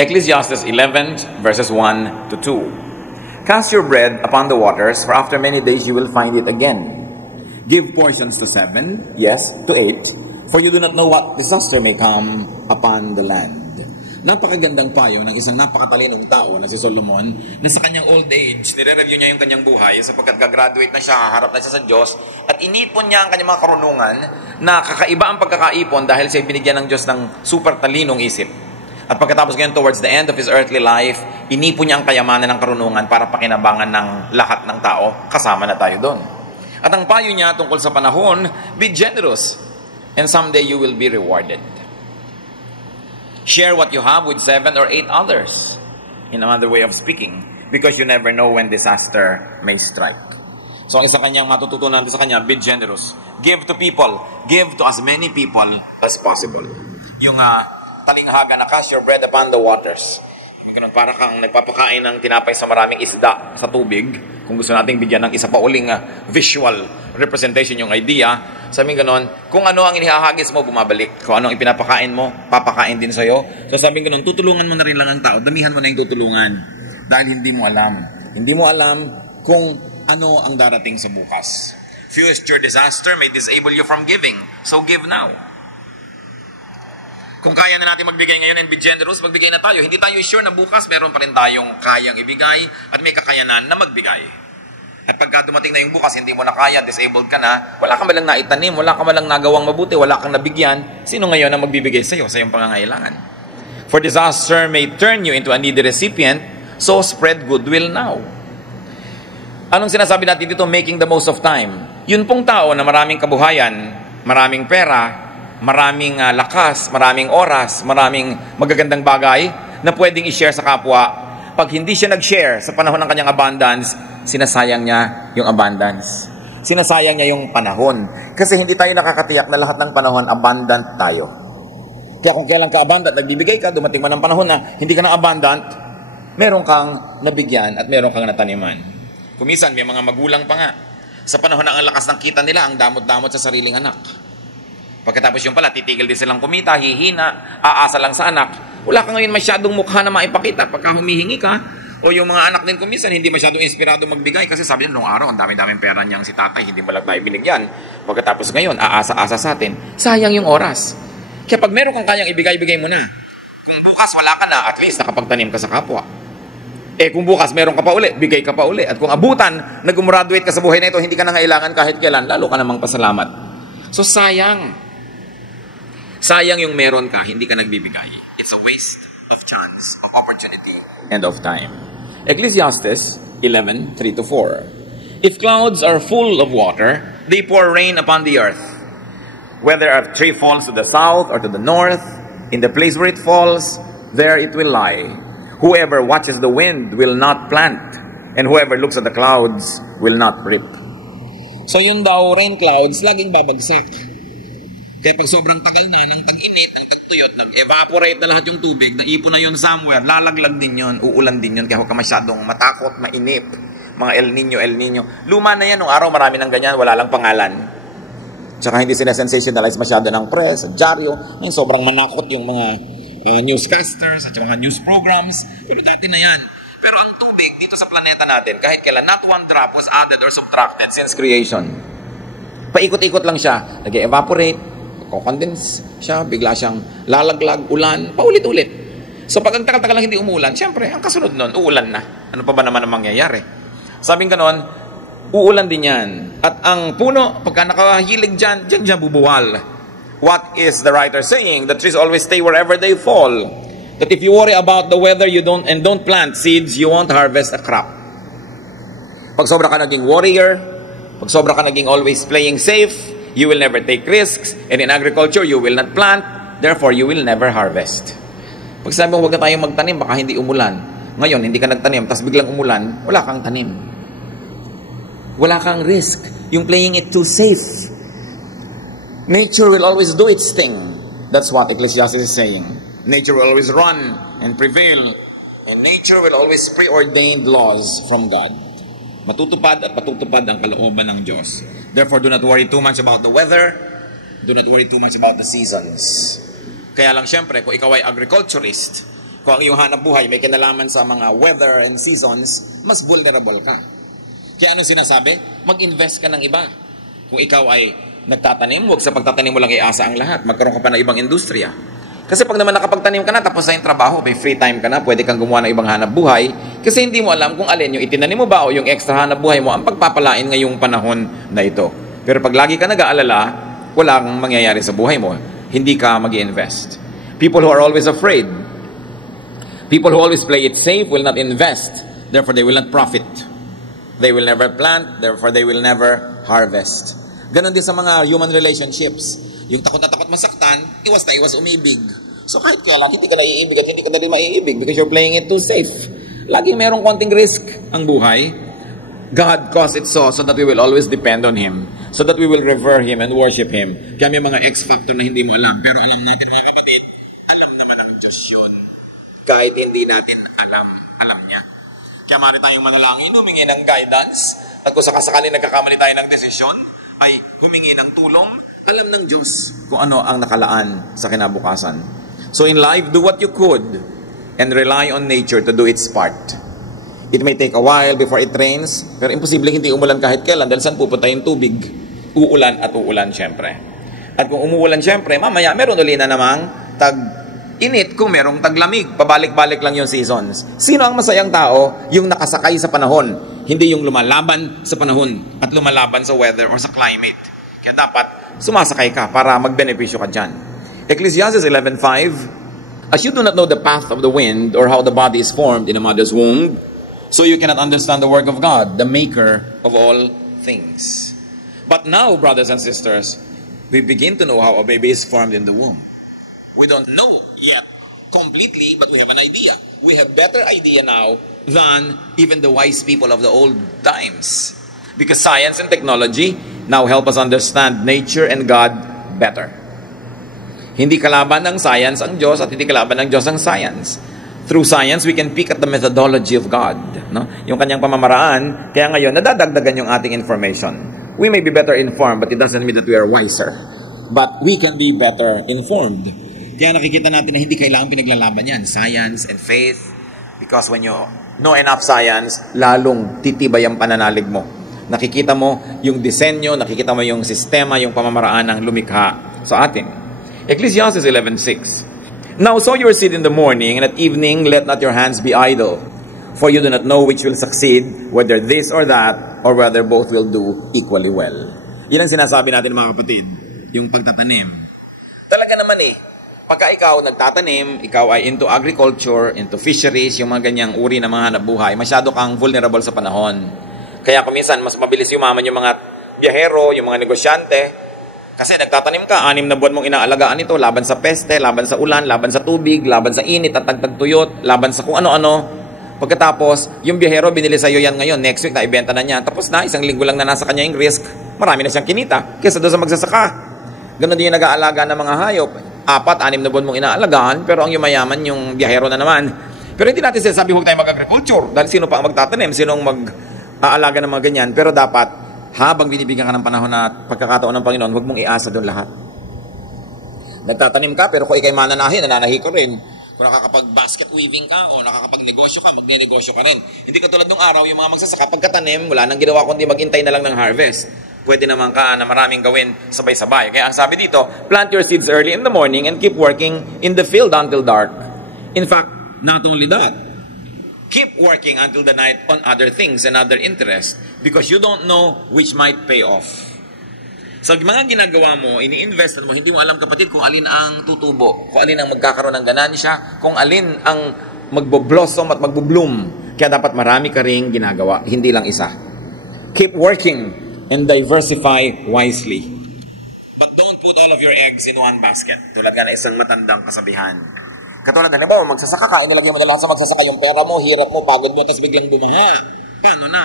Ecclesiastes 11 verses 1 to 2. Cast your bread upon the waters, for after many days you will find it again. Give portions to 7, yes, to 8, for you do not know what disaster may come upon the land. Napakagandang payo ng isang napakatalinong tao na si Solomon, na sa kanyang old age, nire-review niya yung kanyang buhay sapagkat gagraduate na siya, harap na siya sa Diyos, at inipon niya ang kanyang mga karunungan na kakaiba ang pagkakaipon dahil siya binigyan ng Diyos ng super talinong isip. At pagkatapos ngayon, towards the end of his earthly life, inipon niya ang kayamanan ng karunungan para pakinabangan ng lahat ng tao, kasama na tayo doon. At ang payo niya tungkol sa panahon, be generous, and someday you will be rewarded. Share what you have with 7 or 8 others, in another way of speaking, because you never know when disaster may strike. So, ang isa kanyang matututunan natin sa kanya, be generous. Give to people. Give to as many people as possible. Yung talinghaga na cast your bread upon the waters. Para kang nagpapakain ng tinapay sa maraming isda sa tubig. Kung gusto nating bigyan ng isa pa uling visual representation yung idea, sabi ganon, kung ano ang inihahagis mo, bumabalik. Kung ano ang ipinapakain mo, papakain din sa'yo. So sabi ganon, tutulungan mo na rin lang ang tao. Damihan mo na yung tutulungan. Dahil hindi mo alam. Hindi mo alam kung ano ang darating sa bukas. Future disaster may disable you from giving. So give now. Kung kaya na natin magbigay ngayon and be generous, magbigay na tayo. Hindi tayo sure na bukas meron pa rin tayong kayang ibigay at may kakayanan na magbigay. At pagka dumating na yung bukas, hindi mo na kaya, disabled ka na, wala ka malang naitanim, wala ka malang nagawang mabuti, wala kang nabigyan, sino ngayon ang magbibigay sa iyo sa iyong pangangailangan? For disaster may turn you into a needy recipient, so spread goodwill now. Anong sinasabi natin dito? Making the most of time. Yun pong tao na maraming kabuhayan, maraming pera, maraming lakas, maraming oras, maraming magagandang bagay na pwedeng i-share sa kapwa. Pag hindi siya nag-share sa panahon ng kanyang abundance, sinasayang niya yung abundance. Sinasayang niya yung panahon. Kasi hindi tayo nakakatiyak na lahat ng panahon abundant tayo. Kaya kung kailan ka abundant, nagbibigay ka, dumating man ang panahon na hindi ka na abundant, meron kang nabigyan at meron kang nataniman. Kumisan, may mga magulang pa nga. Sa panahon na ang lakas ng kita nila, ang damot-damot sa sariling anak. Pagkatapos yung pala, titigil din silang kumita, hihina, aasa lang sa anak. Wala ka ngayon masyadong mukha na maipakita pagka humihingi ka. O yung mga anak din kumisan, hindi masyadong inspirado magbigay kasi sabi nila, noong araw, ang dami-daming pera niyang si tatay, hindi ba lang tayo binigyan. Pagkatapos ngayon, aasa-asa sa atin. Sayang yung oras. Kaya pag meron kang kayang ibigay mo na. Kung bukas wala ka na, at least nakapagtanim ka sa kapwa. Kung bukas meron ka pa uli, bigay ka pa uli. At kung abutan, nag-graduate ka sa buhay na ito, hindi ka na ngailangan kahit kailan, lalo ka namang pasalamat. So sayang. Sayang yung meron ka, hindi ka nagbibigay. It's a waste of chance, of opportunity, and of time. Ecclesiastes 11:3-4. If clouds are full of water, they pour rain upon the earth. Whether a tree falls to the south or to the north, in the place where it falls, there it will lie. Whoever watches the wind will not plant, and whoever looks at the clouds will not reap. So yun daw, rain clouds, laging babagsak. Kaya pag sobrang tagal na ng tag-init, ng tagtuyot, nag-evaporate na lahat yung tubig, naipon na yun somewhere, lalaglag din yun, uulan din yun, kaya huwag ka masyadong matakot, mainip. Mga El Nino. Luma na yan, nung araw marami ng ganyan, wala lang pangalan. Tsaka hindi sinasensationalize masyado ng press, dyaryo, yung sobrang manakot yung mga newscasters at mga news programs. Pero dati na yan. Pero ang tubig dito sa planeta natin, kahit kailan, not one drop was added or subtracted since creation. Paikot-ikot lang siya, nag-evaporate, condense siya, bigla siyang lalaglag, ulan, paulit-ulit. So pag ang tagal-tagal lang hindi umulan, siyempre, ang kasunod nun, uulan na. Ano pa ba naman ang mangyayari? Sabing ganon, uulan din yan. At ang puno, pagka nakahilig dyan bubuwal. What is the writer saying? The trees always stay wherever they fall. That if you worry about the weather don't plant seeds, you won't harvest a crop. Pag sobra ka naging warrior, pag sobra ka naging always playing safe, you will never take risks, and in agriculture, you will not plant, therefore, you will never harvest. Pag sabi mo, huwag na tayong magtanim, baka hindi umulan. Ngayon, hindi ka nagtanim, tapos biglang umulan, wala kang tanim. Wala kang risk. Yung playing it too safe. Nature will always do its thing. That's what Ecclesiastes is saying. Nature will always run and prevail. And nature will always preordained laws from God. Matutupad at patutupad ang kalooban ng Diyos. Therefore, do not worry too much about the weather. Do not worry too much about the seasons. Kaya lang siyempre, kung ikaw ay agriculturist, Kung ang iyong hanap buhay may kinalaman sa mga weather and seasons, mas vulnerable ka. Kaya ano sinasabi? Mag-invest ka ng iba. Kung ikaw ay nagtatanim, huwag sa pagtatanim mo lang iasa ang lahat. Magkaroon ka pa ng ibang industriya. Kasi pag naman nakapagtanim ka na, tapos na yung trabaho, may free time ka na, pwede kang gumawa ng ibang hanap buhay. Kasi hindi mo alam kung alin yung itinanim mo ba o yung extra hanap buhay mo ang pagpapalain ngayong panahon na ito. Pero pag lagi ka nag-aalala, walang mangyayari sa buhay mo. Hindi ka mag-invest. People who are always afraid, people who always play it safe will not invest. Therefore, they will not profit. They will never plant. Therefore, they will never harvest. Ganon din sa mga human relationships. Yung takot na takot masaktan, iwas na iwas umibig. So kahit kailan, hindi ka na iibig at hindi ka na rin maiibig because you're playing it too safe. Laging merong konting risk ang buhay. God caused it so that we will always depend on Him. So that we will revere Him and worship Him. Kaya may mga X-factor na hindi mo alam. Pero alam natin mga kapatid, alam naman ang Diyos yun. Kahit hindi natin alam niya. Kaya maaari tayong manalangin, humingi ng guidance. At kung sakasakali nagkakamali tayo ng desisyon, ay humingi ng tulong. Alam ng Diyos kung ano ang nakalaan sa kinabukasan. So in life, do what you could and rely on nature to do its part. It may take a while before it rains, pero imposible hindi umulan kahit kailan dahil saan pupunta yung tubig? Uulan at uulan syempre. At kung umuulan syempre, mamaya meron uli na namang tag-init kung merong taglamig. Pabalik-balik lang yung seasons. Sino ang masayang tao? Yung nakasakay sa panahon, hindi yung lumalaban sa panahon at lumalaban sa weather or sa climate. Kaya dapat sumasakay ka para magbenepisyo ka dyan. Ecclesiastes 11:5, as you do not know the path of the wind or how the body is formed in a mother's womb, so you cannot understand the work of God, the maker of all things. But now, brothers and sisters, we begin to know how a baby is formed in the womb. We don't know yet completely, but we have an idea. We have better idea now than even the wise people of the old times. Because science and technology now help us understand nature and God better. Hindi kalaban ng science ang Diyos at hindi kalaban ng Diyos ang science. Through science, we can pick at the methodology of God. No? Yung kanyang pamamaraan, kaya ngayon, nadadagdagan yung ating information. We may be better informed, but it doesn't mean that we are wiser. But we can be better informed. Kaya nakikita natin na hindi kailangan pinaglalaban yan. Science and faith. Because when you know enough science, lalong titibay ang pananalig mo. Nakikita mo yung disenyo, nakikita mo yung sistema, yung pamamaraan ng lumikha sa atin. Ecclesiastes 11:6. Now sow your seed in the morning, and at evening let not your hands be idle. For you do not know which will succeed, whether this or that, or whether both will do equally well. Yan ang sinasabi natin mga kapatid, yung pagtatanim. Talaga naman pagka ikaw nagtatanim, ikaw ay into agriculture, into fisheries, yung mga ganyang uri ng mga hanap buhay, masyado kang vulnerable sa panahon. Kaya kuminsan, mas mabilis yumaman yung mga biyahero, yung mga negosyante. Kasi nagtatanim ka, 6 na buwan mong inaalagaan ito, laban sa peste, laban sa ulan, laban sa tubig, laban sa init at tagtagtuyot, laban sa kung ano-ano. Pagkatapos, yung biyahero, binili sa'yo yan ngayon, next week, naibenta na niya. Tapos na, 1 linggo lang na nasa kanya yung risk, marami na siyang kinita, kesa doon sa magsasaka. Ganon din yung nag-aalaga ng mga hayop. 4, 6 na buwan mong inaalagaan, pero ang yumayaman yung biyahero na naman. Pero hindi natin sinasabi, huwag tayo mag-agriculture, dahil sino pa ang magtatanim, sinong aalaga ng mga ganyan, pero dapat habang binibigyan ka ng panahon at pagkakataon ng Panginoon, huwag mong iasa doon lahat. Nagtatanim ka, pero kung ikay nananahi ka rin. Kung nakakapag-basket weaving ka o nakakapag-negosyo ka, magne-negosyo ka rin. Hindi katulad nung araw, yung mga magsasaka, pagkatanim, wala nang ginawa kundi maghintay na lang ng harvest. Pwede naman ka na maraming gawin sabay-sabay. Kaya ang sabi dito, plant your seeds early in the morning and keep working in the field until dark. In fact, not only that, keep working until the night on other things and other interests because you don't know which might pay off. Sa mga ginagawa mo, ini-investan mo, hindi mo alam kapatid kung alin ang tutubo, kung alin ang magkakaroon ng ganansya, kung alin ang magbo-blossom at magbo-bloom. Kaya dapat marami ka ring ginagawa, hindi lang isa. Keep working and diversify wisely. But don't put all of your eggs in one basket. Tulad nga na isang matandang kasabihan. Katulad na, ba, magsasaka ka, inilagay mo na lang sa magsasaka yung pera mo, hirap mo, pagod mo, tapos biglang bumaha. Paano na?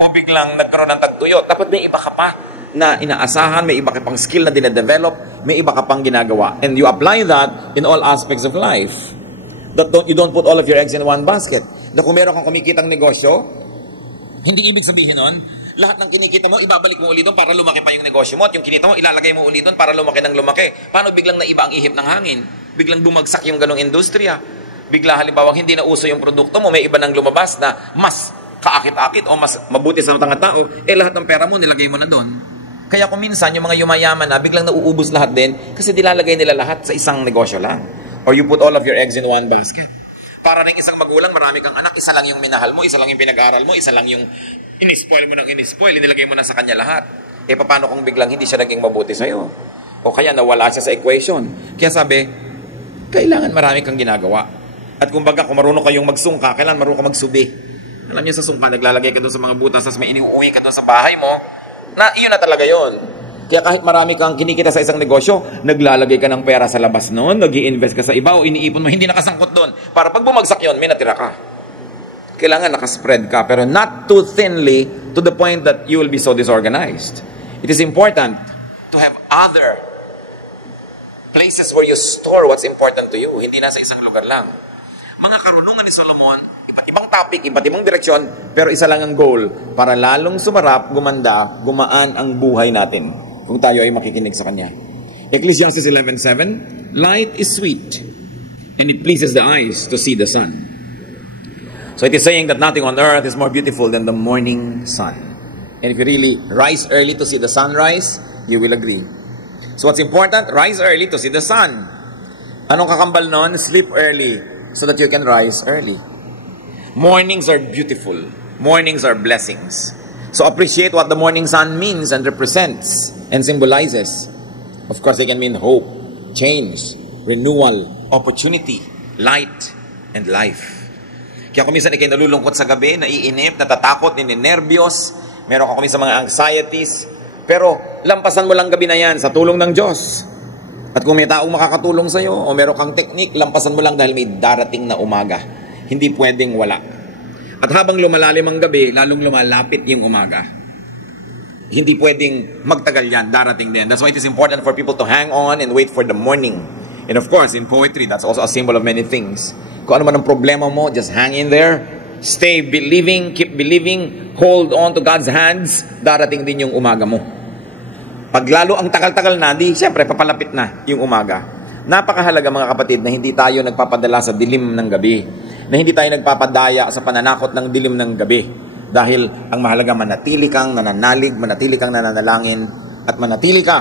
O biglang nagkaroon ng tagtuyot. Dapat may iba ka pa na inaasahan, may iba ka pang skill na dinedevelop, may iba ka pang ginagawa. And you apply that in all aspects of life. You don't put all of your eggs in one basket. Na kung meron kang kumikitang negosyo, hindi ibig sabihin nun, lahat ng kinikita mo, ibabalik mo ulit doon para lumaki pa yung negosyo mo. At yung kinita mo, ilalagay mo ulit doon para lumaki ng lumaki. Paano biglang naiba ang ihip ng hangin? Biglang bumagsak yung ganong industriya. Bigla halimbawa hindi na uso yung produkto mo, may iba nang lumabas na mas kaakit-akit o mas mabuti sa mga tao, lahat ng pera mo nilagay mo na doon. Kaya kung minsan yung mga yumayaman na biglang nauubos lahat din kasi nilalagay nila lahat sa isang negosyo lang. Or you put all of your eggs in one basket. Para rin isang magulang, marami kang anak, isa lang yung minahal mo, isa lang yung pinag-aaral mo, isa lang yung inispoil mo ng inispoil, inilagay mo na sa kanya lahat. Paano kung biglang hindi siya naging mabuti sa'yo? O kaya nawala siya sa equation. Kaya sabi, kailangan marami kang ginagawa. At kumbaga, kung marunong kayong magsungka, kailangan marunong ka magsubi. Alam niyo sa sungka, naglalagay ka doon sa mga butas, tapos may iniuwi ka doon sa bahay mo, na iyon na talaga yon. Kaya kahit marami kang kinikita sa isang negosyo, naglalagay ka ng pera sa labas noon, nag-i-invest ka sa iba, o iniipon mo, hindi nakasangkot doon. Para pag bumagsak yon, may natira ka. Kailangan nakaspread ka, pero not too thinly to the point that you will be so disorganized. It is important to have other places where you store what's important to you. Hindi nasa isang lugar lang. Mga karunungan ni Solomon, iba't ibang topic, iba't ibang direksyon, pero isa lang ang goal, para lalong sumarap, gumanda, gumaan ang buhay natin kung tayo ay makikinig sa Kanya. Ecclesiastes 11:7, light is sweet, and it pleases the eyes to see the sun. So it is saying that nothing on earth is more beautiful than the morning sun. And if you really rise early to see the sunrise, you will agree. So what's important? Rise early to see the sun. Anong kakambal nun? Sleep early so that you can rise early. Mornings are beautiful. Mornings are blessings. So appreciate what the morning sun means and represents and symbolizes. Of course, they can mean hope, change, renewal, opportunity, light, and life. Kaya kung minsan ikay nalulungkot sa gabi, naiinip, natatakot, ninenervyos, meron ka sa mga anxieties, pero lampasan mo lang gabi na yan sa tulong ng Diyos. At kung may taong makakatulong sa'yo, o meron kang teknik, lampasan mo lang dahil may darating na umaga. Hindi pwedeng wala. At habang lumalalim ang gabi, lalong lumalapit yung umaga. Hindi pwedeng magtagal yan, darating din. That's why it is important for people to hang on and wait for the morning. And of course, in poetry, that's also a symbol of many things. Kung ano man ang problema mo, just hang in there. Stay believing, keep believing, hold on to God's hands, darating din yung umaga mo. Pag lalo ang tagal-tagal na, siyempre, papalapit na yung umaga. Napakahalaga mga kapatid na hindi tayo nagpapadala sa dilim ng gabi. Na hindi tayo nagpapadaya sa pananakot ng dilim ng gabi. Dahil ang mahalaga, manatili kang nananalig, manatili kang nananalangin, at manatili ka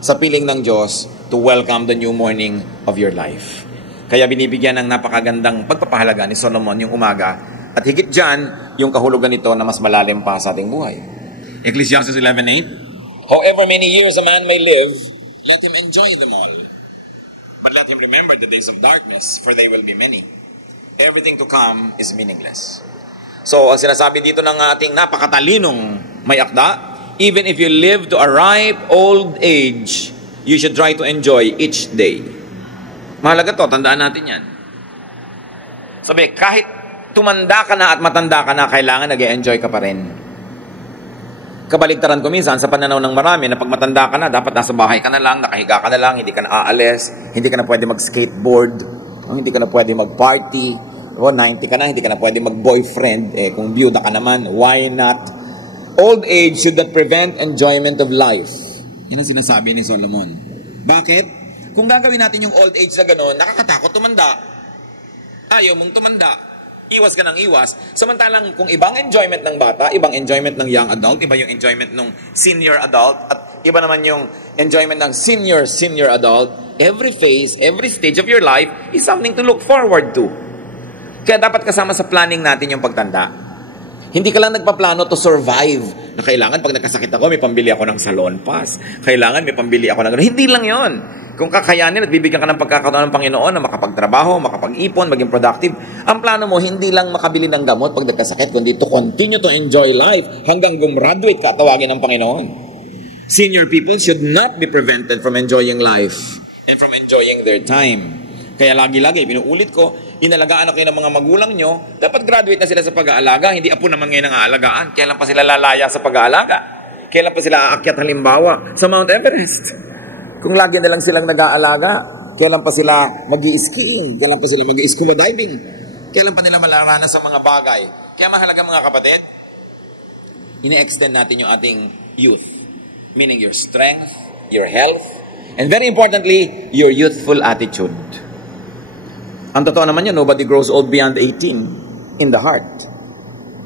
sa piling ng Diyos to welcome the new morning of your life. Kaya binibigyan ng napakagandang pagpapahalaga ni Solomon yung umaga. At higit dyan, yung kahulugan nito na mas malalim pa sa ating buhay. Ecclesiastes 11:8, however many years a man may live, let him enjoy them all. But let him remember the days of darkness, for they will be many. Everything to come is meaningless. So, ang sinasabi dito ng ating napakatalinong may akda, even if you live to a ripe old age, you should try to enjoy each day. Mahalaga to, tandaan natin yan. Sabi, kahit tumanda ka na at matanda ka na, kailangan nag-e-enjoy ka pa rin. Kabaligtaran ko minsan sa pananaw ng marami na pag matanda ka na, dapat nasa bahay ka na lang, nakahiga ka na lang, hindi ka na aalis, hindi ka na pwede mag-skateboard, hindi ka na pwede mag-party, 90 ka na, hindi ka na pwede mag-boyfriend, kung byuda ka naman, why not? Old age should not prevent enjoyment of life. Yan ang sinasabi ni Solomon. Bakit? Kung gagawin natin yung old age na gano'n, nakakatakot tumanda. Ayaw mong tumanda. Iwas ka ng iwas. Samantalang kung ibang enjoyment ng bata, ibang enjoyment ng young adult, iba yung enjoyment ng senior adult, at iba naman yung enjoyment ng senior adult, every phase, every stage of your life is something to look forward to. Kaya dapat kasama sa planning natin yung pagtanda. Hindi ka lang nagpaplano to survive. Na kailangan pag nagkasakit ako, may pambili ako ng salon pass. Kailangan may pambili ako ng gano'n. Hindi lang yon. Kung kakayanin at bibigyan ka ng pagkakataon ng Panginoon na makapagtrabaho, makapag-ipon, maging productive, ang plano mo hindi lang makabili ng gamot pag nagkasakit, kundi to continue to enjoy life hanggang gumraduate ka at tawagin ng Panginoon. Senior people should not be prevented from enjoying life and from enjoying their time. Kaya lagi-lagi, pinuulit ko, inalagaan na kayo ng mga magulang nyo, dapat graduate na sila sa pag-aalaga, hindi apo naman ngayon ang aalagaan. Kailan pa sila lalaya sa pag-aalaga? Kailan pa sila aakyat halimbawa sa Mount Everest? Kung lagi na lang silang nag-aalaga, kailan pa sila mag-i-skiing? Kailan pa sila mag-i-scuba diving? Kailan pa nila malaranas sa mga bagay? Kaya mahalaga mga kapatid, ine-extend natin yung ating youth. Meaning your strength, your health, and very importantly, your youthful attitude. Ang totoo naman yan, nobody grows old beyond 18 in the heart.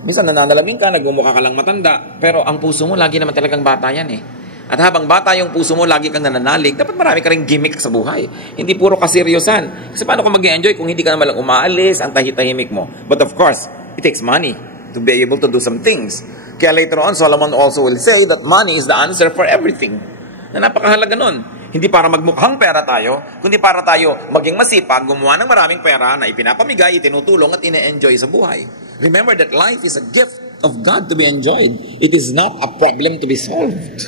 Minsan nananalangin ka, nagmumukha ka lang matanda, pero ang puso mo, lagi naman talagang bata yan eh. At habang bata yung puso mo, lagi kang nananalig, dapat marami ka ring gimmick sa buhay. Hindi puro kaseryosan. Kasi paano ka mag-enjoy kung hindi ka naman lang umaalis, ang tahitahimik mo? But of course, it takes money to be able to do some things. Kaya later on, Solomon also will say that money is the answer for everything. Na napakahalaga nun. Hindi para magmukhang pera tayo, kundi para tayo maging masipag, gumawa ng maraming pera na ipinapamigay, itinutulong at ine-enjoy sa buhay. Remember that life is a gift of God to be enjoyed. It is not a problem to be solved.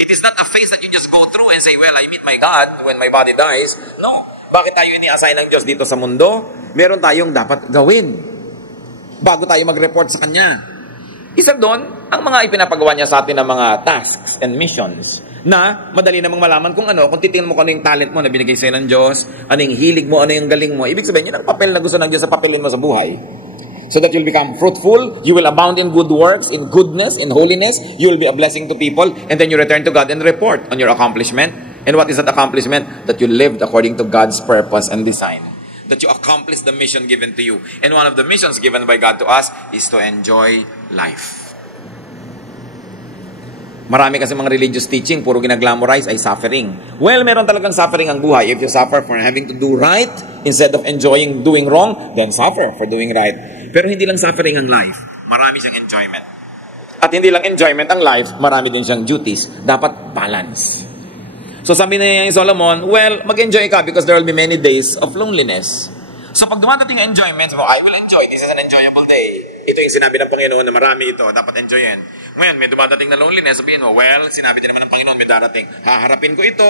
It is not a phase that you just go through and say, well, I meet my God when my body dies. No. Bakit tayo ini-assign ng Diyos dito sa mundo? Meron tayong dapat gawin bago tayo mag-report sa Kanya. Isa doon, ang mga ipinapagawa niya sa atin ng mga tasks and missions na madali namang malaman kung titingnan mo kung ano yung talent mo na binigay sa'yo ng Diyos, ano yung hilig mo, ano yung galing mo. Ibig sabihin, yun ang papel na gusto ng Diyos sa papelin mo sa buhay. So that you'll become fruitful, you will abound in good works, in goodness, in holiness, you will be a blessing to people, and then you return to God and report on your accomplishment. And what is that accomplishment? That you lived according to God's purpose and design. That you accomplished the mission given to you. And one of the missions given by God to us is to enjoy life. Marami kasi mga religious teaching, puro ginaglamorize ay suffering. Well, meron talagang suffering ang buhay. If you suffer for having to do right instead of enjoying doing wrong, then suffer for doing right. Pero hindi lang suffering ang life. Marami siyang enjoyment. At hindi lang enjoyment ang life, marami din siyang duties. Dapat balance. So sabi ni Solomon, well, mag-enjoy ka because there will be many days of loneliness. So pag dumadating ang enjoyment mo, I will enjoy. This is an enjoyable day. Ito yung sinabi ng Panginoon na marami ito, dapat enjoyin. Ngayon, may dumadating na loneliness, sabihin mo, well, sinabi din naman ng Panginoon, may darating. Haharapin ko ito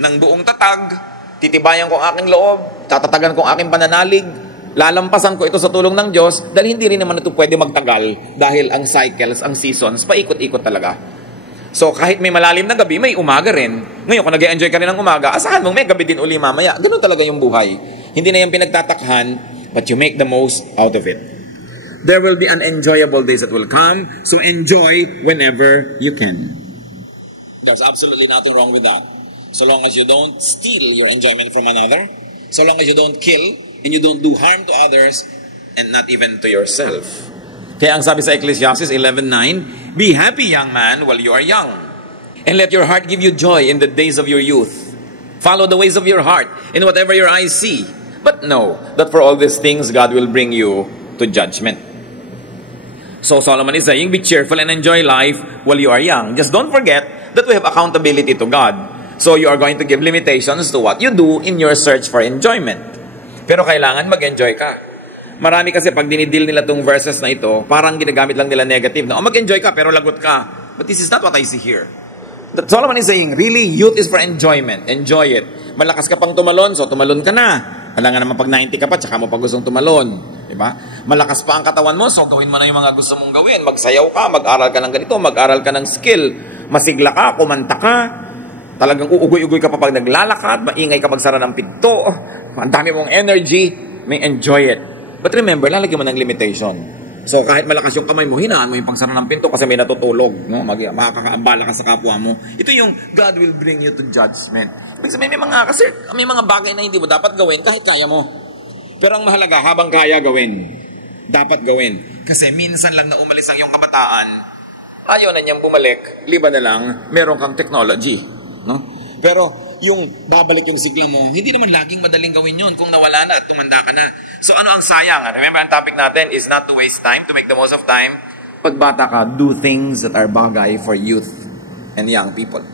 ng buong tatag, titibayan ko ang aking loob, tatatagan ko ang aking pananalig, lalampasan ko ito sa tulong ng Diyos, dahil hindi rin naman ito pwede magtagal, dahil ang cycles, ang seasons, paikot-ikot talaga. So, kahit may malalim na gabi, may umaga rin. Ngayon, kung nag-enjoy ka rin ng umaga, asahan mong may gabi din uli mamaya. Ganun talaga yung buhay. Hindi na yan pinagtatakhan, but you make the most out of it. There will be unenjoyable days that will come, so enjoy whenever you can. There's absolutely nothing wrong with that. So long as you don't steal your enjoyment from another, so long as you don't kill, and you don't do harm to others, and not even to yourself. Kaya ang sabi sa Ecclesiastes 11:9, be happy, young man, while you are young, and let your heart give you joy in the days of your youth. Follow the ways of your heart, in whatever your eyes see. But know that for all these things, God will bring you to judgment. So Solomon is saying, be cheerful and enjoy life while you are young. Just don't forget that we have accountability to God. So you are going to give limitations to what you do in your search for enjoyment. Pero kailangan mag-enjoy ka. Marami kasi pag dinidil nila tong verses na ito, parang ginagamit lang nila negative na, mag-enjoy ka pero lagot ka. But this is not what I see here. Solomon is saying, really, youth is for enjoyment. Enjoy it. Malakas ka pang tumalon, so tumalon ka na. Alam nga naman pag 90 ka pa, tsaka mo pa gustong tumalon. Diba? Malakas pa ang katawan mo, so gawin mo na yung mga gusto mong gawin. Magsayaw ka, mag-aral ka ng ganito, mag-aral ka ng skill. Masigla ka, kumanta ka. Talagang uugoy-ugoy ka pa pag naglalakad, maingay ka pagsara ng pinto. Ang dami mong energy, may enjoy it. But remember, lalagyan mo ng limitation. So kahit malakas yung kamay mo, hinaan mo yung pagsara ng pinto kasi may natutulog. No? Makakaabala ka sa kapwa mo. Ito yung God will bring you to judgment. May mga bagay na hindi mo dapat gawin kahit kaya mo. Pero ang mahalaga, habang kaya gawin. Dapat gawin. Kasi minsan lang na umalis ang iyong kabataan, ayaw na niyang bumalik, liba na lang, meron kang technology. No? Pero yung babalik yung sigla mo, hindi naman laging madaling gawin yun kung nawala na at tumanda ka na. So ano ang sayang? Remember, ang topic natin is not to waste time, to make the most of time. Pag bata ka, do things that are bagay for youth and young people.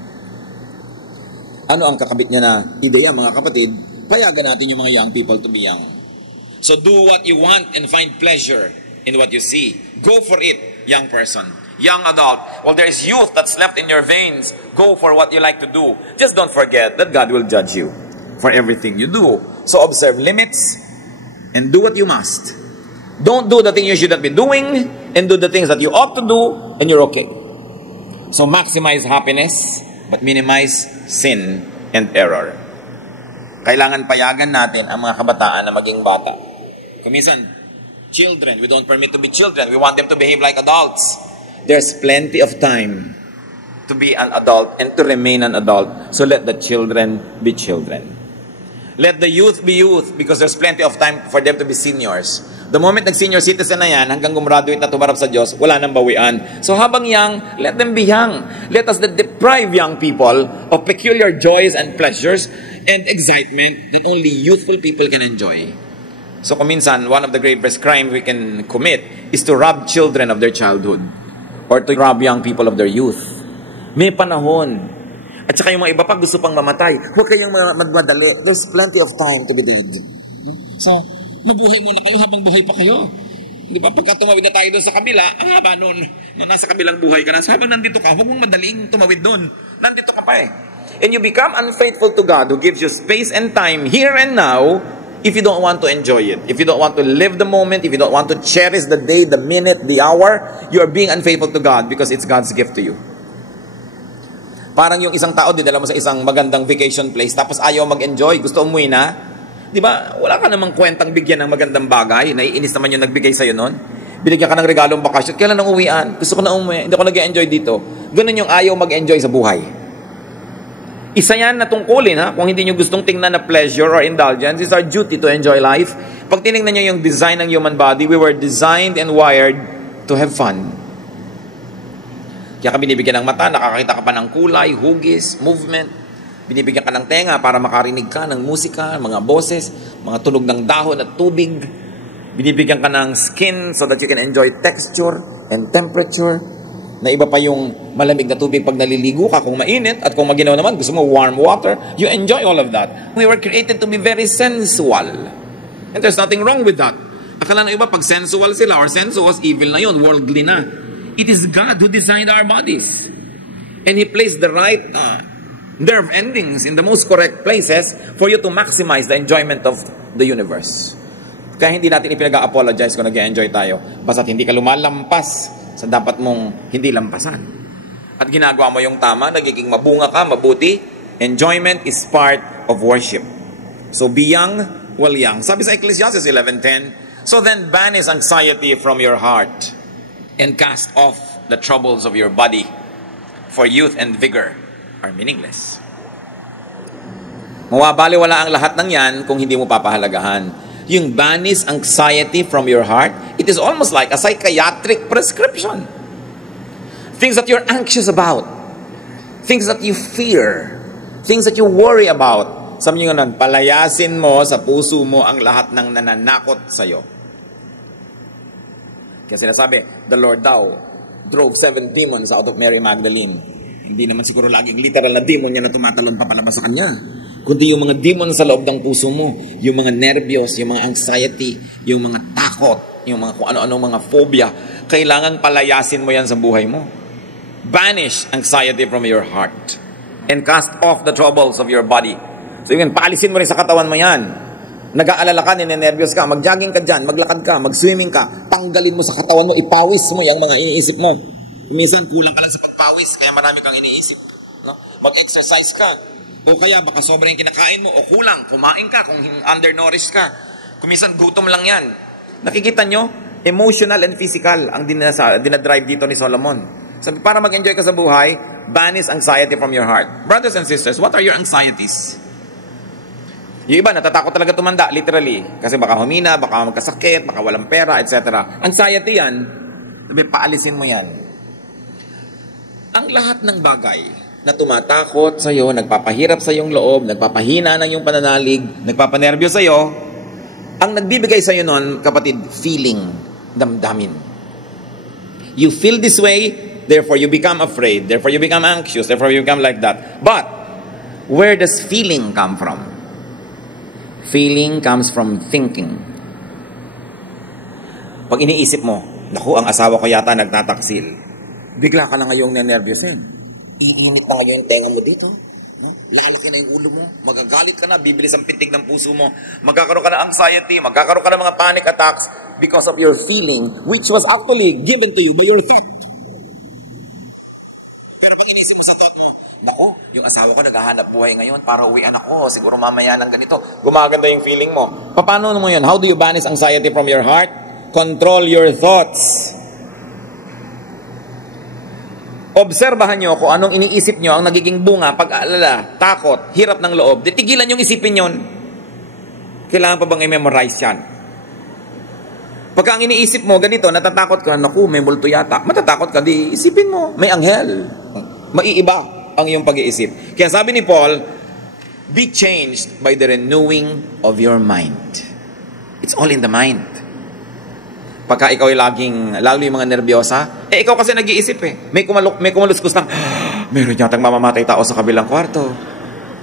Ano ang kakabit niya na ideya, mga kapatid? Payagan natin yung mga young people to be young. So do what you want and find pleasure in what you see. Go for it, young person. Young adult. Well, there is youth that's left in your veins. Go for what you like to do. Just don't forget that God will judge you for everything you do. So observe limits and do what you must. Don't do the thing you should not be doing and do the things that you ought to do and you're okay. So maximize happiness but minimize sin and error. Kailangan payagan natin ang mga kabataan na maging bata. Kuminsan, children, we don't permit to be children. We want them to behave like adults. There's plenty of time to be an adult and to remain an adult. So let the children be children. Let the youth be youth because there's plenty of time for them to be seniors. The moment nag-senior citizen na yan, hanggang gumraduate na tumarap sa Diyos, wala nang bawian. So habang young, let them be young. Let us not deprive young people of peculiar joys and pleasures and excitement that only youthful people can enjoy. So kung minsan, one of the gravest crimes we can commit is to rob children of their childhood or to rob young people of their youth. May panahon. At saka yung mga iba pa gusto pang mamatay. Huwag kayong magmadali. There's plenty of time to be dead. So, mabuhay muna kayo habang buhay pa kayo. Di ba? Pagka tumawid na tayo doon sa kabila, ang haba noon. Nung nasa kabilang buhay ka na, so habang nandito ka, huwag mong madaling tumawid doon. Nandito ka pa eh. And you become unfaithful to God who gives you space and time here and now if you don't want to enjoy it. If you don't want to live the moment, if you don't want to cherish the day, the minute, the hour, you are being unfaithful to God because it's God's gift to you. Parang yung isang tao, dinala mo sa isang magandang vacation place, tapos ayaw mag-enjoy, gusto umuwi na. Di ba? Wala ka namang kwentang bigyan ng magandang bagay. Naiinis naman yung nagbigay sa'yo nun. Binigyan ka ng regalong bakasyon. Kailan nang uwian? Gusto ko na umuwi. Hindi ako nag-enjoy dito. Ganun yung ayaw mag-enjoy sa buhay. Isa yan na tungkulin, ha? Kung hindi nyo gustong tingnan na pleasure or indulgence, it's our duty to enjoy life. Pag tinignan nyo yung design ng human body, we were designed and wired to have fun. Kaya ka binibigyan ng mata, nakakita ka pa ng kulay, hugis, movement. Binibigyan ka ng tenga para makarinig ka ng musika, mga boses, mga tunog ng dahon at tubig. Binibigyan ka ng skin so that you can enjoy texture and temperature. Na iba pa yung malamig na tubig pag naliligo ka kung mainit, at kung maginaw naman, gusto mo warm water, you enjoy all of that. We were created to be very sensual. And there's nothing wrong with that. Akala ng iba, pag sensual sila or sensuous, evil na yun, worldly na. It is God who designed our bodies. And He placed the right nerve endings in the most correct places for you to maximize the enjoyment of the universe. Kaya hindi natin ipinag-apologize kung nag-enjoy tayo. Basta't hindi ka lumalampas sa dapat mong hindi lampasan. At ginagawa mo yung tama, nagiging mabunga ka, mabuti. Enjoyment is part of worship. So be young while young. Sabi sa Ecclesiastes 11:10, so then banish anxiety from your heart and cast off the troubles of your body, for youth and vigor are meaningless. Mawabaliwala ang lahat ng yan kung hindi mo papahalagahan. Yung banish anxiety from your heart, it is almost like a psychiatric prescription. Things that you're anxious about, things that you fear, things that you worry about. Sabi nyo nga, palayasin mo sa puso mo ang lahat ng nananakot sa'yo. Kaya sinasabi, the Lord daw drove 7 demons out of Mary Magdalene. Hindi naman siguro laging literal na demon yan na tumatalon papalabas sa kanya. Kundi yung mga demon sa loob ng puso mo, yung mga nervyos, yung mga anxiety, yung mga takot, yung mga kung ano-ano mga phobia, kailangan palayasin mo yan sa buhay mo. Banish anxiety from your heart and cast off the troubles of your body. So yun, paalisin mo rin sa katawan mo yan. Nag-aalala ka, ninenervyos ka, mag-jogging ka dyan, maglakad ka, mag-swimming ka, tanggalin mo sa katawan mo, ipawis mo yung mga iniisip mo. Minsan kulang ka lang sa pagpawis, kaya marami kang iniisip. No? Mag-exercise ka. O kaya baka sobrang kinakain mo, o kulang, kumain ka, kung undernourished ka. Kung minsan gutom lang yan. Nakikita nyo, emotional and physical ang dinadrive dito ni Solomon. Sabi, para mag-enjoy ka sa buhay, banish anxiety from your heart. Brothers and sisters, what are your anxieties? Yung iba, natatakot talaga tumanda, literally. Kasi baka humina, baka magkasakit, baka walang pera, etc. Anxiety yan, sabi, paalisin mo yan. Ang lahat ng bagay na tumatakot sa'yo, nagpapahirap sa iyong loob, nagpapahina ng iyong pananalig, nagpapanervyo sa'yo, ang nagbibigay sa'yo nun, kapatid, feeling, damdamin. You feel this way, therefore you become afraid, therefore you become anxious, therefore you become like that. But, where does feeling come from? Feeling comes from thinking. Pag iniisip mo, naku, ang asawa ko yata nagtataksil. Bigla ka na ngayong nervous yan. Iinit na ngayon yung tenga mo dito. Lalaki na yung ulo mo. Magagalit ka na, bibilis ang pintig ng puso mo. Magkakaroon ka ng anxiety, magkakaroon ka ng mga panic attacks because of your feeling, which was actually given to you by your heart. Pero pag inisip mo sa thought mo, naku, yung asawa ko naghahanap buhay ngayon para uwian ako. Siguro mamaya lang ganito. Gumaganda yung feeling mo. Paano mo yun? How do you banish anxiety from your heart? Control your thoughts. Obserbahan nyo kung anong iniisip nyo ang nagiging bunga, pag-aalala, takot, hirap ng loob. Tigilan yung isipin yun. Kailangan pa bang i-memorize yan? Pagka ang iniisip mo, ganito, natatakot ka, naku, may multo yata. Matatakot ka, di isipin mo, may anghel. Maiiba ang iyong pag-iisip. Kaya sabi ni Paul, be changed by the renewing of your mind. It's all in the mind. Pagka ikaw ay lalo yung mga nervyosa, ikaw kasi nag-iisip May kumaluskus lang, meron yatang mamamatay tao sa kabilang kwarto.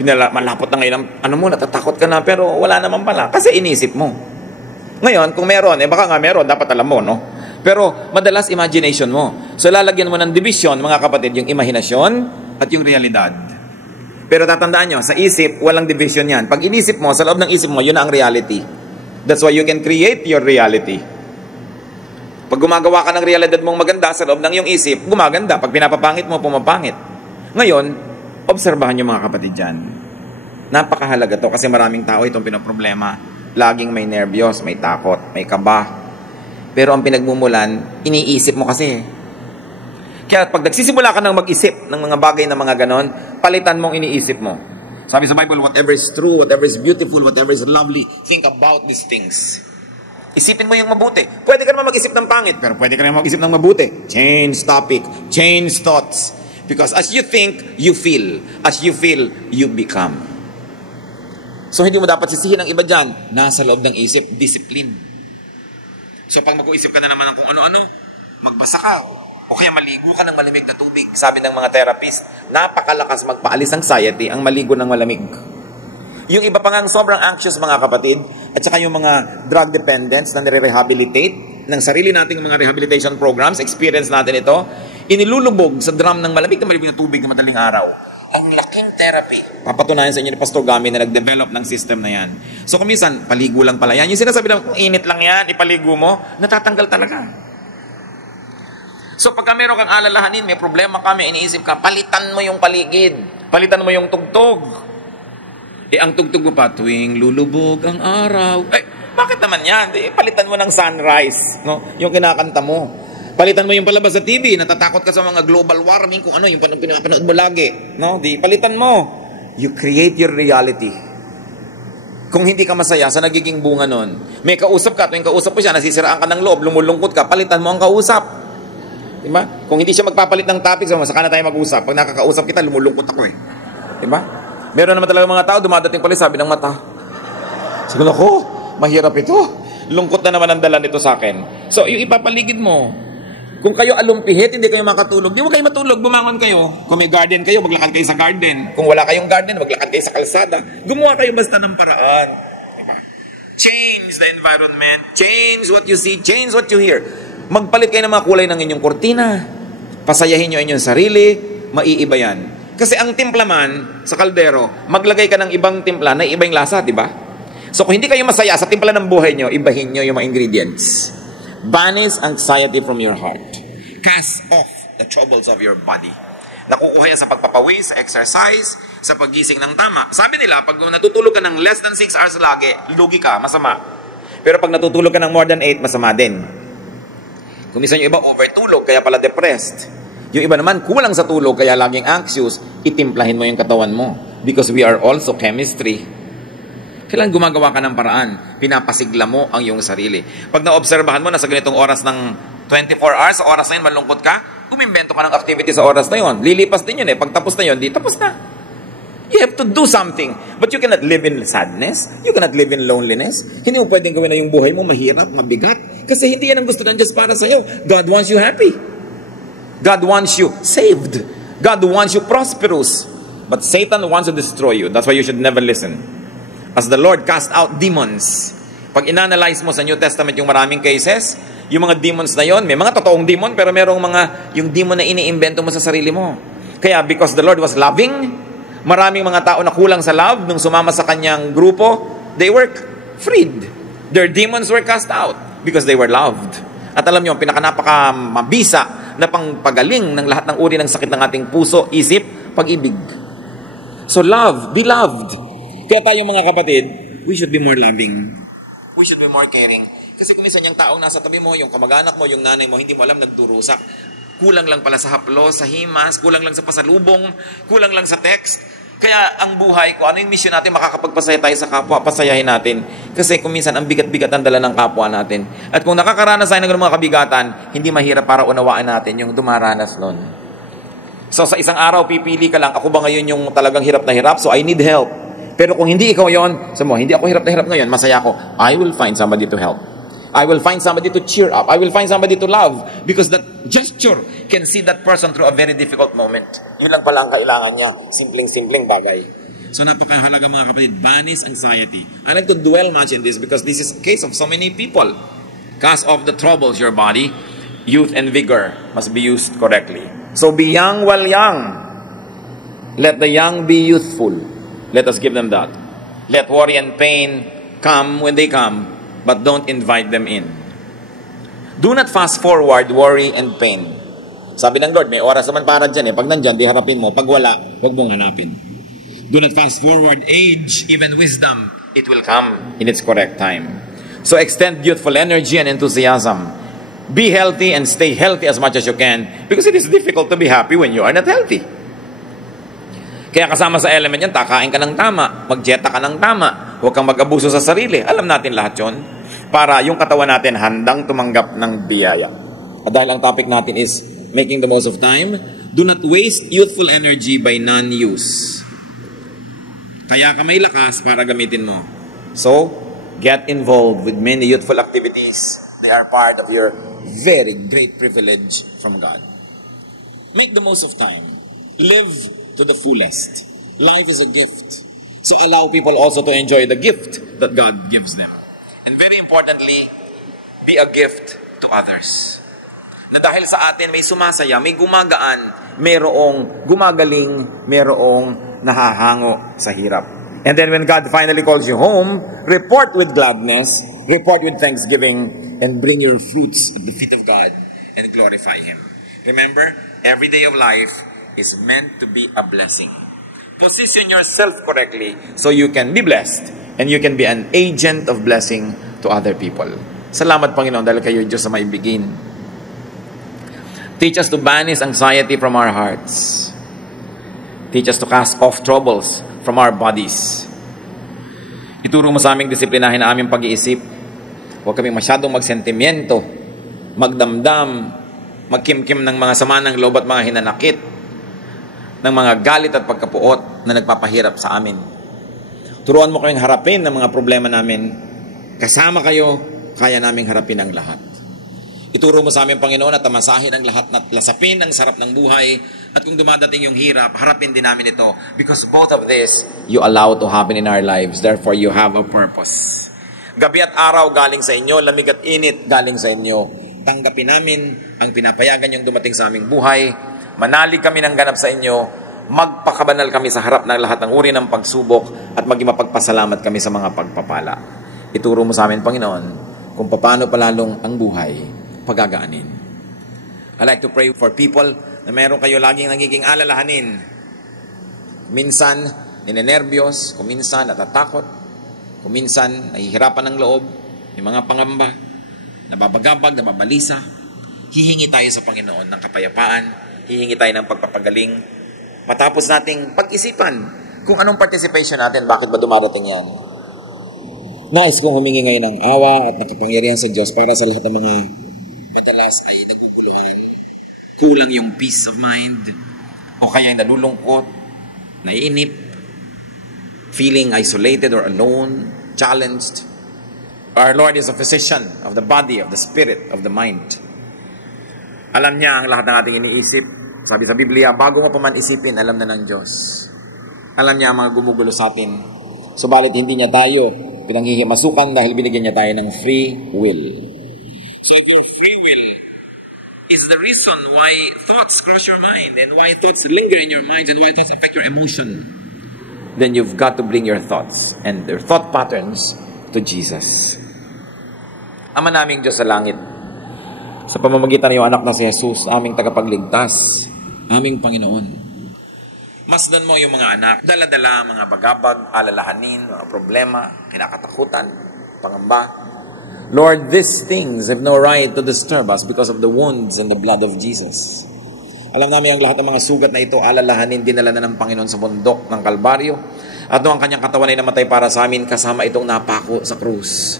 Malapot na ngayon, natatakot ka na, pero wala naman pala. Kasi inisip mo. Ngayon, kung meron, baka nga meron, dapat alam mo, no? Pero madalas imagination mo. So lalagyan mo ng division, mga kapatid, yung imahinasyon at yung realidad. Pero tatandaan nyo, sa isip, walang division yan. Pag inisip mo, sa loob ng isip mo, yun na ang reality. That's why you can create your reality. Pag gumagawa ka ng realidad mong maganda sa loob ng iyong isip, gumaganda. Pag pinapapangit mo, pumapangit. Ngayon, obserbahan nyo mga kapatid dyan. Napakahalaga to kasi maraming tao itong pinaproblema. Laging may nervyos, may takot, may kaba. Pero ang pinagmumulan, iniisip mo kasi. Kaya pag nagsisimula ka ng mag-isip ng mga bagay na mga ganon, palitan mong iniisip mo. Sabi sa Bible, whatever is true, whatever is beautiful, whatever is lovely, think about these things. Isipin mo yung mabuti. Pwede ka naman mag-isip ng pangit, pero pwede ka naman mag-isip ng mabuti. Change topic, change thoughts. Because as you think, you feel. As you feel, you become. So, hindi mo dapat sisihin ang iba dyan. Nasa loob ng isip, discipline. So, pag mag-uisip ka na naman ng kung ano-ano, magbasa ka. O kaya maligo ka ng malamig na tubig. Sabi ng mga therapist, napakalakas magpaalis anxiety ang maligo ng malamig. Yung iba pa nga sobrang anxious mga kapatid, at saka yung mga drug dependents na nire-rehabilitate ng sarili nating mga rehabilitation programs, experience natin ito, inilulubog sa drum ng malamig na tubig na madaling araw. Ang laking therapy. Papatunayan sa inyo ni Pastor Gami na nag-develop ng system na yan. So kung minsan, paligo lang pala yan. Yung sinasabi lang, kung init lang yan, ipaligo mo, natatanggal talaga. So pagka meron kang alalahanin, may problema ka, may iniisip ka, palitan mo yung paligid. Palitan mo yung tugtog. Ang tugtog mo pa, tuwing lulubog ang araw. Bakit naman yan? Palitan mo ng sunrise, no? Yung kinakanta mo. Palitan mo yung palabas sa TV, natatakot ka sa mga global warming, kung ano yung pinapanood mo lagi. No? Palitan mo. You create your reality. Kung hindi ka masaya sa nagiging bunga nun, may kausap ka, tuwing kausap mo siya, nasisiraan ka ng loob, lumulungkot ka, palitan mo ang kausap. Diba? Kung hindi siya magpapalit ng topic, saka na tayo mag-usap. Pag nakakausap kita, lumulungkot ako Diba? Meron naman talaga mga tao, dumadating pala, sabi ng mata. Sabi ko, mahirap ito. Lungkot na naman ang dala nito sa akin. So, yung ipapaligid mo, kung kayo alumpihit, hindi kayo makatulog, di mo kayo matulog, bumangon kayo. Kung may garden kayo, maglakad kayo sa garden. Kung wala kayong garden, maglakad kayo sa kalsada. Gumawa kayo basta ng paraan. Diba? Change the environment, change what you see, change what you hear. Magpalit kayo ng mga kulay ng inyong kortina. Pasayahin nyo inyong sarili, maiiba yan. Kasi ang timpla man, sa kaldero, maglagay ka ng ibang timpla na iba yung lasa, di ba? So kung hindi kayo masaya sa timpla ng buhay nyo, ibahin nyo yung mga ingredients. Banish anxiety from your heart. Cast off the troubles of your body. Nakukuha yan sa pagpapawis, sa exercise, sa paggising ng tama. Sabi nila, pag natutulog ka ng less than 6 hours lagi, lugi ka, masama. Pero pag natutulog ka ng more than 8, masama din. Kung minsan yung iba overtulog, kaya pala depressed. Yung iba naman, kulang sa tulog, kaya laging anxious, itimplahin mo yung katawan mo. Because we are also chemistry. Kailangan gumagawa ka ng paraan. Pinapasigla mo ang iyong sarili. Pag naobserbahan mo na sa ganitong oras ng 24 hours, sa oras na yun, malungkot ka, umimbento ka ng activity sa oras na yun. Lilipas din yun Pag tapos na yun, di tapos na. You have to do something. But you cannot live in sadness. You cannot live in loneliness. Hindi mo pwedeng gawin na yung buhay mo mahirap, mabigat. Kasi hindi yan ang gusto ng Diyos para sa'yo. God wants you happy. God wants you saved. God wants you prosperous. But Satan wants to destroy you. That's why you should never listen. As the Lord cast out demons, pag inanalyze mo sa New Testament yung maraming cases, yung mga demons na yon, may mga totoong demon, pero merong mga, yung demon na iniimbento mo sa sarili mo. Kaya because the Lord was loving, maraming mga tao na kulang sa love, nung sumama sa kanyang grupo, they were freed. Their demons were cast out because they were loved. At alam nyo, pinaka-napaka-mabisa na pangpagaling ng lahat ng uri ng sakit ng ating puso, isip, pag-ibig. So love, be loved. Kaya tayo mga kapatid, we should be more loving. We should be more caring. Kasi kung minsan yung taong nasa tabi mo, yung kamag-anak mo, yung nanay mo, hindi mo alam, nagturusak. Kulang lang pala sa haplo, sa himas, kulang lang sa pasalubong, kulang lang sa text. Kaya ang buhay ko, ano yung mission natin? Makakapagpasaya tayo sa kapwa, pasayahin natin. Kasi kung minsan ang bigat-bigat ang dala ng kapwa natin. At kung nakakaranas tayo ng mga kabigatan, hindi mahirap para unawaan natin yung dumaranas nun. So sa isang araw, pipili ka lang, ako ba ngayon yung talagang hirap na hirap? So I need help. Pero kung hindi ikaw yon, sabi mo, hindi ako hirap na hirap ngayon, masaya ako, I will find somebody to help. I will find somebody to cheer up. I will find somebody to love. Because that gesture can see that person through a very difficult moment. Yun lang pala ang kailangan niya. Simpleng-simpleng bagay. So napakahalaga mga kapatid, banish anxiety. I like to dwell much in this because this is a case of so many people. Cast off the troubles your body. Youth and vigor must be used correctly. So be young while young. Let the young be youthful. Let us give them that. Let worry and pain come when they come. But don't invite them in. Do not fast forward worry and pain. Sabi ng Lord, may oras naman para dyan eh. Pag nandyan, di harapin mo. Pag wala, huwag mong hanapin. Do not fast forward age, even wisdom. It will come in its correct time. So extend youthful energy and enthusiasm. Be healthy and stay healthy as much as you can. Because it is difficult to be happy when you are not healthy. Kaya kasama sa element yan, takain ka ng tama, mag-dieta ka ng tama, huwag kang mag-abuso sa sarili. Alam natin lahat yon para yung katawan natin handang tumanggap ng biyaya. At dahil ang topic natin is making the most of time, do not waste youthful energy by non-use. Kaya ka may lakas para gamitin mo. So, get involved with many youthful activities. They are part of your very great privilege from God. Make the most of time. Live to the fullest. Life is a gift. So allow people also to enjoy the gift that God gives them. And very importantly, be a gift to others. Na dahil sa atin may sumasaya, may gumagaan, mayroong gumagaling, mayroong nahahango sa hirap. And then when God finally calls you home, report with gladness, report with thanksgiving, and bring your fruits at the feet of God and glorify Him. Remember, every day of life is meant to be a blessing. Position yourself correctly so you can be blessed and you can be an agent of blessing to other people. Salamat Panginoon dahil kayo Diyos sa maibigin. Teach us to banish anxiety from our hearts. Teach us to cast off troubles from our bodies. Ituro mo sa aming disiplinahin na aming pag-iisip. Huwag kaming masyadong magsentimiento, magdamdam, magkimkim ng mga sama ng loob at mga hinanakit, ng mga galit at pagkapuot na nagpapahirap sa amin. Turuan mo kaming harapin ng mga problema namin. Kasama kayo, kaya naming harapin ang lahat. Ituro mo sa amin, Panginoon, at tamasahin ang lahat at lasapin ang sarap ng buhay. At kung dumadating yung hirap, harapin din namin ito. Because both of this, you allow to happen in our lives. Therefore, you have a purpose. Gabi at araw galing sa inyo, lamig at init galing sa inyo. Tanggapin namin ang pinapayagan yung dumating sa aming buhay. Manalig kami ng ganap sa inyo, magpakabanal kami sa harap ng lahat ng uri ng pagsubok at maging mapagpasalamat kami sa mga pagpapala. Ituro mo sa amin, Panginoon, kung paano palalong ang buhay pagagaanin. I like to pray for people na meron kayo laging nagiging alalahanin. Minsan, ninenervyos, kung minsan natatakot, kung minsan nahihirapan ng loob, may mga pangamba, nababagabag, nababalisa. Hihingi tayo sa Panginoon ng kapayapaan, hihingi tayo ng pagpapagaling, matapos nating pag-isipan kung anong participation natin, bakit ba dumarating yan. Nais kong humingi ngayon ng awa at nakapangyarihan sa Diyos para sa lahat ng mga madalas ay naguguluhan, kulang yung peace of mind, o kaya nalulungkot, naiinip, feeling isolated or alone, challenged. Our Lord is a physician of the body, of the spirit, of the mind. Alam niya ang lahat ng ating iniisip. Sabi sa Biblia, bago mo pa man isipin, alam na ng Diyos. Alam niya ang mga gumugulo sa atin. Subalit hindi niya tayo pinanghihimasukan dahil binigyan niya tayo ng free will. So if your free will is the reason why thoughts cross your mind and why thoughts linger in your mind and why thoughts affect your emotion, then you've got to bring your thoughts and their thought patterns to Jesus. Ama naming Diyos sa langit, sa pamamagitan ng iyong anak na si Jesus, aming tagapagligtas, aming Panginoon. Masdan mo yung mga anak, dala-dala, mga bagabag, alalahanin, mga problema, kinakatakutan, pangamba. Lord, these things have no right to disturb us because of the wounds and the blood of Jesus. Alam namin ang lahat ng mga sugat na ito, alalahanin, dinala na ng Panginoon sa bundok ng Kalbaryo. At noong ang kanyang katawan ay namatay para sa amin, kasama itong napako sa krus.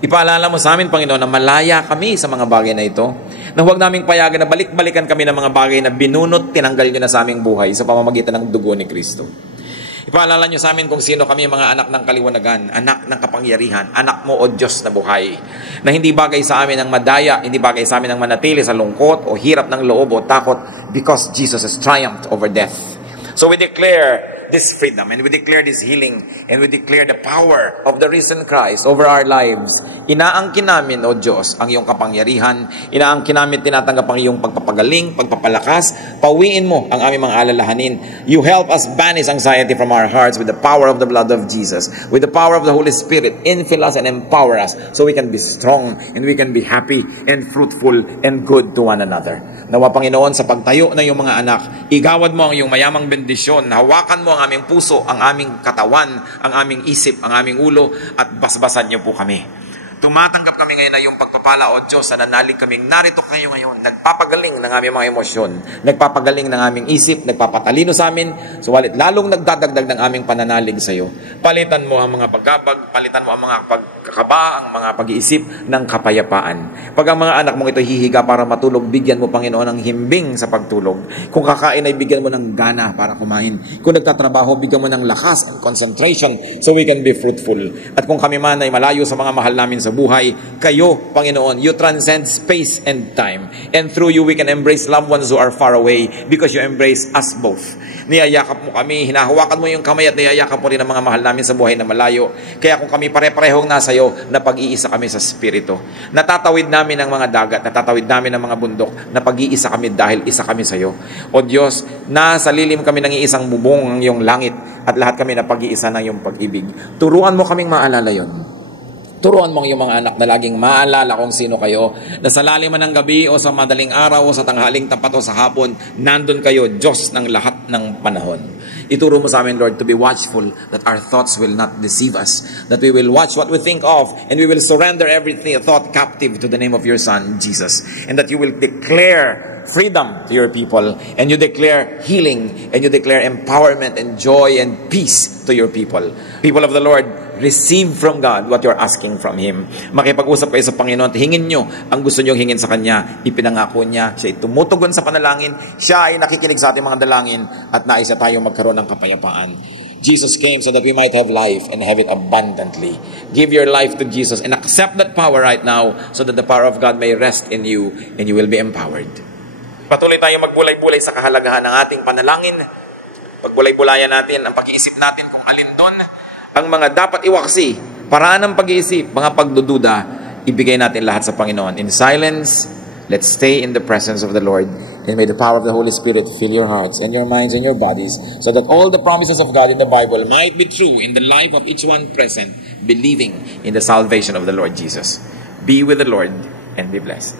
Ipaalala mo sa amin, Panginoon, na malaya kami sa mga bagay na ito, na huwag naming payagan na balik-balikan kami ng mga bagay na binunot, tinanggal nyo na sa aming buhay sa pamamagitan ng dugo ni Kristo. Ipaalala nyo sa amin kung sino kami, mga anak ng kaliwanagan, anak ng kapangyarihan, anak mo o Diyos na buhay, na hindi bagay sa amin ang madaya, hindi bagay sa amin ang manatili sa lungkot o hirap ng loob o takot, because Jesus has triumphed over death. So we declare this freedom, and we declare this healing, and we declare the power of the risen Christ over our lives. Inaangkin namin, O Diyos, ang iyong kapangyarihan. Inaangkin namin, tinatanggap ang iyong pagpapagaling, pagpapalakas. Pawiin mo ang aming mga alalahanin. You help us banish anxiety from our hearts with the power of the blood of Jesus, with the power of the Holy Spirit. Infill us and empower us so we can be strong, and we can be happy and fruitful and good to one another. Nawa, Panginoon, sa pagtayo ng iyong mga anak, igawad mo ang iyong mayamang bendisyon, hawakan mo ang aming puso, ang aming katawan, ang aming isip, ang aming ulo, at basbasan niyo po kami. Tumatanggap kami ngayon na yung pagpapala, O Diyos, sa nanalig kaming narito kayo ngayon, nagpapagaling ng aming mga emosyon, nagpapagaling ng aming isip, nagpapatalino sa amin, suwalit lalong nagdadagdag ng aming pananalig sa iyo. Palitan mo ang mga pagkabag, palitan mo ang mga pagkakaba, ang mga pag-iisip ng kapayapaan. Pag ang mga anak mong ito hihiga para matulog, bigyan mo, Panginoon, ng himbing sa pagtulog. Kung kakain ay bigyan mo ng gana para kumain. Kung nagtatrabaho, bigyan mo ng lakas and concentration so we can be fruitful. At kung kami man ay malayo sa mga mahal namin sa buhay, kayo, Panginoon, you transcend space and time. And through you, we can embrace loved ones who are far away because you embrace us both. Niyayakap mo kami, hinahawakan mo yung kamay at niyayakap mo rin ang mga mahal namin sa buhay na malayo. Kaya kung kami pare-parehong nasa iyo, na pag-iisa kami sa Espiritu. Natatawid namin ang mga dagat, natatawid namin ang mga bundok, na pag-iisa kami dahil isa kami sa iyo. O Diyos, nasa lilim kami ng iisang bubong ng iyong langit at lahat kami na pag-iisa ng iyong pag-ibig. Turuan mo kaming maalala yon. Turuan mo ang iyong mga anak na laging maalala kung sino kayo, na sa lalim man ng gabi o sa madaling araw o sa tanghaling tapat o sa hapon, nandun kayo, Diyos ng lahat ng panahon. Ituro mo sa amin, Lord, to be watchful, that our thoughts will not deceive us, that we will watch what we think of, and we will surrender every thought captive to the name of your Son, Jesus, and that you will declare freedom to your people, and you declare healing, and you declare empowerment and joy and peace to your people. People of the Lord, receive from God what you're asking from Him. Makipag-usap kayo sa Panginoon at hingin nyo ang gusto nyo hingin sa Kanya. Ipinangako niya, siya ay tumutugon sa panalangin, siya ay nakikinig sa ating mga dalangin, at nais na tayong magkaroon ng kapayapaan. Jesus came so that we might have life and have it abundantly. Give your life to Jesus and accept that power right now so that the power of God may rest in you and you will be empowered. Patuloy tayong magbulay-bulay sa kahalagahan ng ating panalangin. Pagbulay-bulayan natin ang pag-iisip natin kung alin doon ang mga dapat iwaksi, paraan ng pag-iisip, mga pagdududa, ibigay natin lahat sa Panginoon. In silence, let's stay in the presence of the Lord, and may the power of the Holy Spirit fill your hearts and your minds and your bodies, so that all the promises of God in the Bible might be true in the life of each one present, believing in the salvation of the Lord Jesus. Be with the Lord and be blessed.